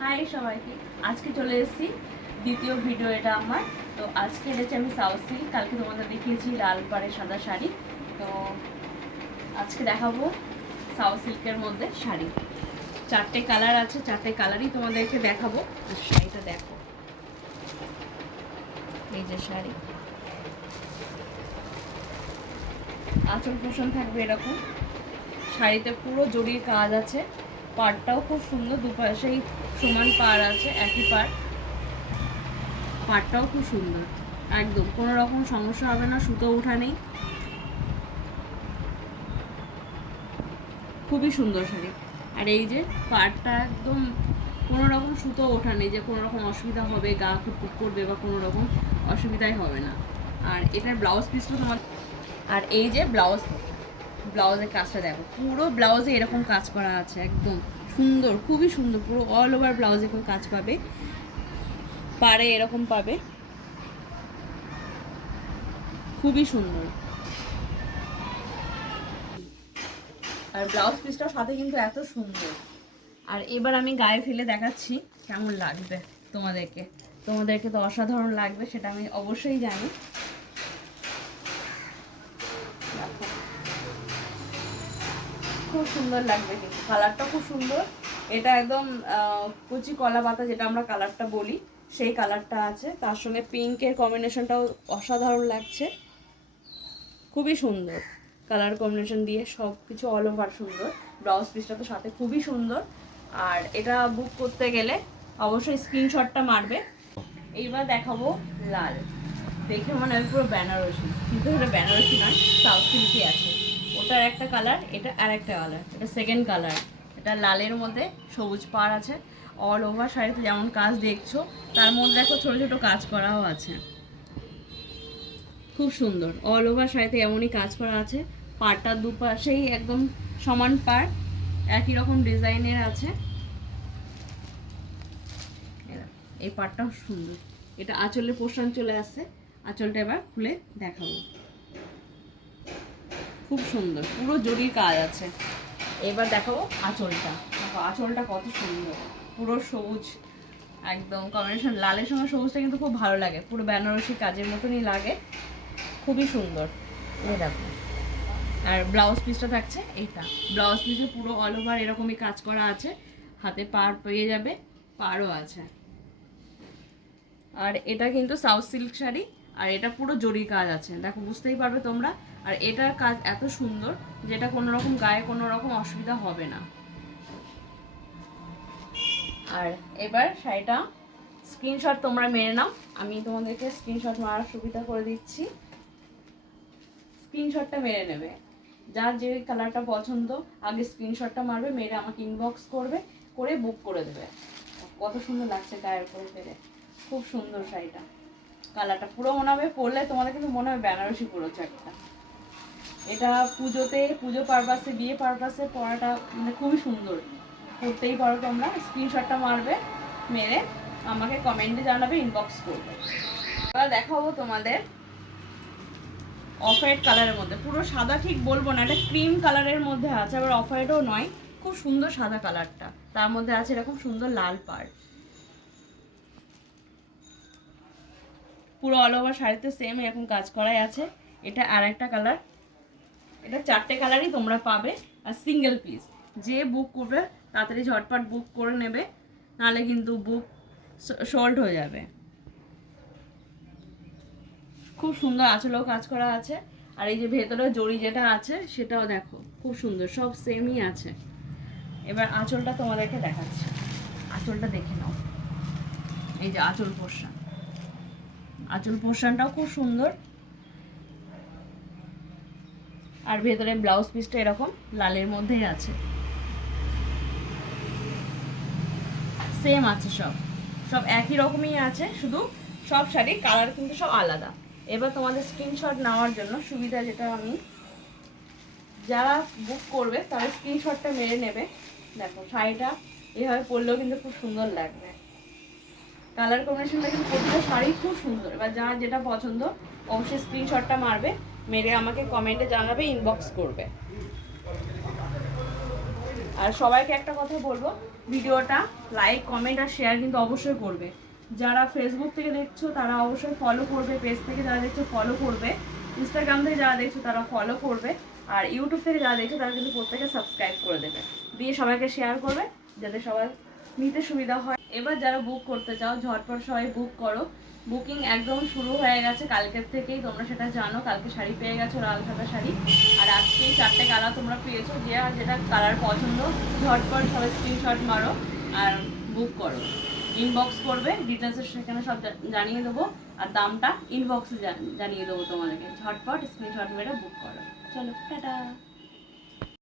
High সবাইকে। আজকে চলে এসেছি দ্বিতীয় ভিডিও এটা আমার। তো আজকে এনেছি আমি সাউথ সিল্ক কালকে তোমাদের দেখিয়েছি লাল পাড়ে সাদা শাড়ি। তো আজকে দেখাবো সাউথ সিল্কের মধ্যে শাড়ি। চারটে কালার আছে, চারটে কালারই তোমাদেরকে দেখাবো। শাড়িটা দেখো। এই যে শাড়ি। আঁচল পোষণ থাকবে এরকম। শাড়িতে পুরো জরির কাজ আছে। পাড়টাও খুব সুন্দর, দুপাশেই সমান পাড় আছে, একই পাড়। পাড়টাও খুব সুন্দর, একদম, কোনো রকম সমস্যা হবে না, সুতো ওঠা নেই। খুবই সুন্দর শাড়ি। আর এই যে পাড়টা একদম কোনো রকম সুতো ওঠা নেই, যে কোনো রকম অসুবিধা হবে, গা কুটকুট করবে বা কোনো রকম অসুবিধাই হবে না। আর এটার ব্লাউজ পিসটা তোমার আর এই যে ব্লাউজ ব্লাউজের কাজটা দেখো। পুরো ব্লাউজে এরকম কাজ করা আছে, একদম সুন্দর, খুবই সুন্দর, পুরো অল ওভার ব্লাউজে এরকম কাজ পাবে। পারে এরকম পাবে। খুবই সুন্দর। আর ব্লাউজ পিসটার সাথে কিন্তু এত সুন্দর। আর এবার আমি গায়ে ফেলে দেখাচ্ছি কেমন লাগবে তোমাদেরকে। তোমাদেরকে তো অসাধারণ লাগবে, সেটা আমি অবশ্যই জানি। খুব সুন্দর লাগবে কিন্তু। কালারটা খুব সুন্দর। এটা একদম কুচি কলা পাতা যেটা আমরা কালারটা বলি, সেই কালারটা আছে। তার সঙ্গে পিঙ্কের কম্বিনেশনটাও অসাধারণ লাগছে। খুবই সুন্দর। কালার কম্বিনেশন দিয়ে সব কিছু অল ওভার সুন্দর। ব্লাউজ পিসটা তো সাথে খুবই সুন্দর। আর এটা বুক করতে গেলে অবশ্যই স্ক্রিনশটটা মারবে। এইবার দেখাবো লাল। দেখে মনে হয় পুরো বেনারসি কিন্তু এটা বেনারসি নয় সাউথ সিল্কি আছে। ওটার একটা কালার এটা আর একটা কালার এটা সেকেন্ড কালার এটা লালের মধ্যে সবুজ পাড় আছে। অল ওভার শাড়িতে যেমন কাজ দেখছ, তার মধ্যে দেখো ছোটো ছোটো কাজ করাও আছে। খুব সুন্দর। অল ওভার শাড়িতে এমনই কাজ করা আছে। পাড়টার দুপাশেই একদম সমান পাড়, একই রকম ডিজাইনের আছে। এই পাড়টাও সুন্দর। এটা আঁচলের পোষণ চলে আসছে। আঁচলটা এবার খুলে দেখাবো। খুব সুন্দর পুরো জরির কাজ আছে। এবার দেখাবো আঁচলটা। দেখো আঁচলটা কত সুন্দর পুরো সবুজ একদম কম্বিনেশন লালের সঙ্গে সবুজটা কিন্তু খুব ভালো লাগে পুরো বেনারসি কাজের মতনই লাগে খুবই সুন্দর। এই দেখো আর ব্লাউজ পিসটা থাকছে এইটা ব্লাউজ পিসে পুরো অল ওভার এরকমই কাজ করা আছে হাতে পার পেয়ে যাবে পারও আছে। আর এটা কিন্তু সাউথ সিল্ক শাড়ি আর এটা পুরো জরি কাজ আছে। দেখো, বুঝতেই পারবে তোমরা। আর এটার কাজ এত সুন্দর যেটা কোনো রকম গায়ে কোনো রকম অসুবিধা হবে না। আর এবার শাড়িটা স্ক্রিনশট তোমরা মেরে নাও। আমি তোমাদেরকে স্ক্রিনশট মারার সুবিধা করে দিচ্ছি। স্ক্রিনশটটা মেরে নেবে। যার যে কালারটা পছন্দ, আগে স্ক্রিনশটটা মারবে, মেরে আমাকে ইনবক্স করবে, করে বুক করে দেবে। কত সুন্দর লাগছে গায়ের উপরে পেরে খুব সুন্দর শাড়িটা। কালারটা পুরো মনে হবে, পরলে তোমাদের কিন্তু মনে হবে বেনারসি পরেছে একটা। এটা পুজোতে, পুজো পারপাসে, বিয়ে পারপাসে পরাটা মানে খুবই সুন্দর। করতেই পারো তোমরা স্ক্রিনশটটা মারবে, মেরে আমাকে কমেন্টে জানাবে ইনবক্স করবে। এবার দেখাবো তোমাদের অফ হোয়াইট কালারের মধ্যে। পুরো সাদা ঠিক বলব না, এটা ক্রিম কালারের মধ্যে আছে, আবার অফ হোয়াইটও নয়, খুব সুন্দর সাদা কালারটা তার মধ্যে আছে এরকম সুন্দর লাল পাড়। পুরো অল ওভার শাড়িতে সেম এরকম কাজ করাই আছে। এটা আর একটা কালার এটা চারটে কালারই তোমরা পাবে, আর সিঙ্গেল পিস যে বুক করবে, তাড়াতাড়ি ঝটপট বুক করে নেবে, নাহলে কিন্তু বুক শল্ট হয়ে যাবে। খুব সুন্দর আঁচলেও কাজ করা আছে। আর এই যে ভেতরে জড়ি যেটা আছে, সেটাও দেখো, খুব সুন্দর, সব সেমই আছে। এবার আঁচলটা তোমাদেরকে দেখাচ্ছি। আঁচলটা দেখে নাও। এই যে আঁচল পোর্শন। আঁচল পোর্শনটাও খুব সুন্দর। আর ভেতরে ব্লাউজ পিসটা এরকম লালের মধ্যেই আছে। সেম আছে সব। সব একই রকমই আছে, শুধু সব শাড়ির কালার কিন্তু সব আলাদা। এবার তোমাদের স্ক্রিনশট নেওয়ার জন্য সুবিধা যেটা আমি যারা বুক করবে, তারা স্ক্রিনশটটা মেরে নেবে। দেখো শাড়িটা এভাবে পরলেও কিন্তু খুব সুন্দর লাগবে। কালার কম্বিনেশনটা কিন্তু প্রতিটা শাড়ি খুব সুন্দর। এবার যার যেটা পছন্দ, অবশ্যই স্ক্রিনশটটা মারবে, মেরে আমাকে কমেন্টে জানাবে ইনবক্স করবে। আর সবাইকে একটা কথা বলব, ভিডিওটা লাইক কমেন্ট আর শেয়ার কিন্তু অবশ্যই করবে। যারা ফেসবুক থেকে দেখছ, তারা অবশ্যই ফলো করবে পেজ থেকে যারা দেখছ ফলো করবে। ইনস্টাগ্রাম থেকে যারা দেখছ, তারা ফলো করবে। আর ইউটিউব থেকে যারা দেখছ, তারা কিন্তু প্রত্যেকে সাবস্ক্রাইব করে দেবে। দিয়ে সবাইকে শেয়ার করবে, যাতে সবাই নিতে সুবিধা হয়। এবার যারা বুক করতে চাও, ঝটপট সবাই বুক করো। বুকিং একদম শুরু হয়ে গেছে কালকের থেকেই, তোমরা সেটা জানো। কালকে শাড়ি পেয়ে গেছো, লাল সাদা শাড়ি। আর আজকেই চারটে কালার তোমরা পেয়েছ, যে আর যেটা কালার পছন্দ, ঝটপট সবাই স্ক্রিনশট মারো আর বুক করো। ইনবক্স করবে ডিটেলসের সেখানে সব জানিয়ে দেবো। আর দামটা ইনবক্সে জানিয়ে দেবো তোমাদেরকে। ঝটপট স্ক্রিনশট মেরে বুক করো। চলো, টাটা।